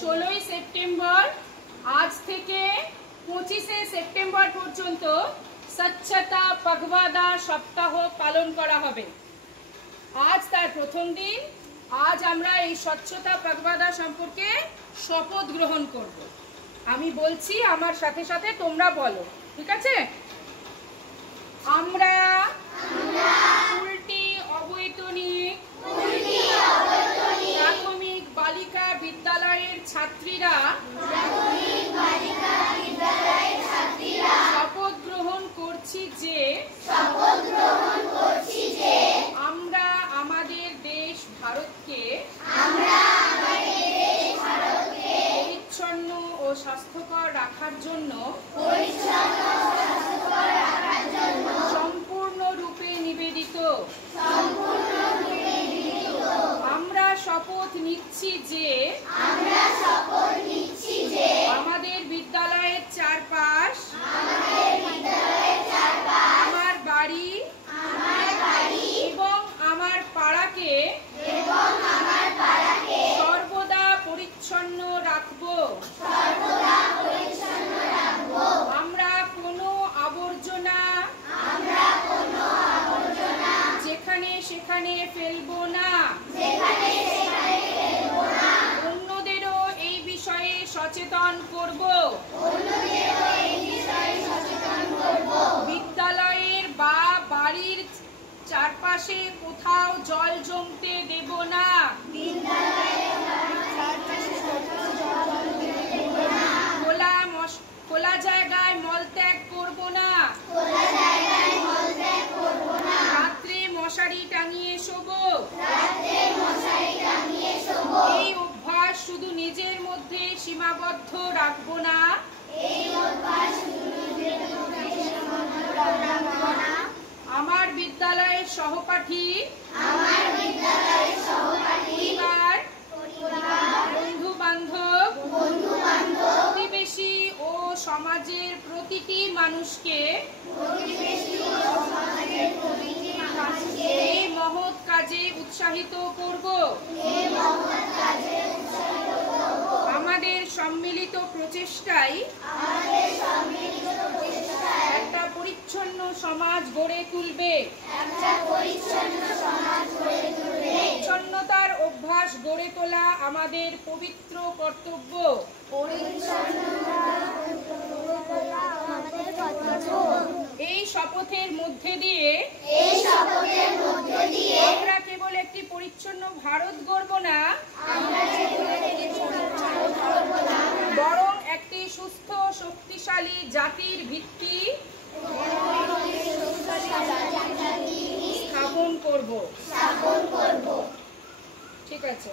16ই September আজ থেকে 25শে September পর্যন্ত স্বচ্ছতা পখওয়াদা সপ্তাহ পালন করা হবে। আজ তার প্রথম দিন। আজ আমরা এই স্বচ্ছতা পখওয়াদা সম্পর্কে শপথ গ্রহণ করব। আমি বলছি, আমার সাথে সাথে তোমরা বলো, ঠিক আছে? আমরা কুলটি অবৈতনিক প্রাথমিক বালিকা বিদ্যালয়ের ছাত্রীরা শপথ গ্রহণ করছি যে আমরা আমাদের দেশ ভারতকে পরিচ্ছন্ন ও স্বাস্থ্যকর রাখার জন্য সম্পূর্ণরূপে নিবেদিত। আমরা শপথ নিচ্ছি যে আমাদের বিদ্যালয়ের চারপাশ, আমার বাড়ি এবং আমার পাড়াকে সর্বদা পরিচ্ছন্ন রাখব। আমরা কোনো আবর্জনা যেখানে সেখানে ফেলব না। অন্যদেরও এই বিষয়ে সচেতন করব। বিদ্যালয়ের বা বাড়ির চারপাশে কোথাও জল জমতে দেব না। খোলা জায়গায় মলত্যাগ করব না। রাত্রে মশারি টাঙিয়ে শোবো। এই অভ্যাস শুধু নিজের মধ্যে সীমাবদ্ধ রাখবো না, আমার বিদ্যালয়ের সহপাঠী, পরিবার, বন্ধু বান্ধব, প্রতিবেশী ও সমাজের প্রতিটি মানুষকে এই মহৎ কাজে উৎসাহিত করব। আমাদের সম্মিলিত প্রচেষ্টায় একটা পরিচ্ছন্ন সমাজ গড়ে তুলবে। পরিচ্ছন্নতার অভ্যাস গড়ে তোলা আমাদের পবিত্র কর্তব্য। এই শপথের মধ্যে দিয়ে আমরা কেবল একটি পরিচ্ছন্ন ভারত গড়ব না, বরং একটি সুস্থ শক্তিশালী জাতির ভিত্তি স্থাপন করব। ঠিক আছে।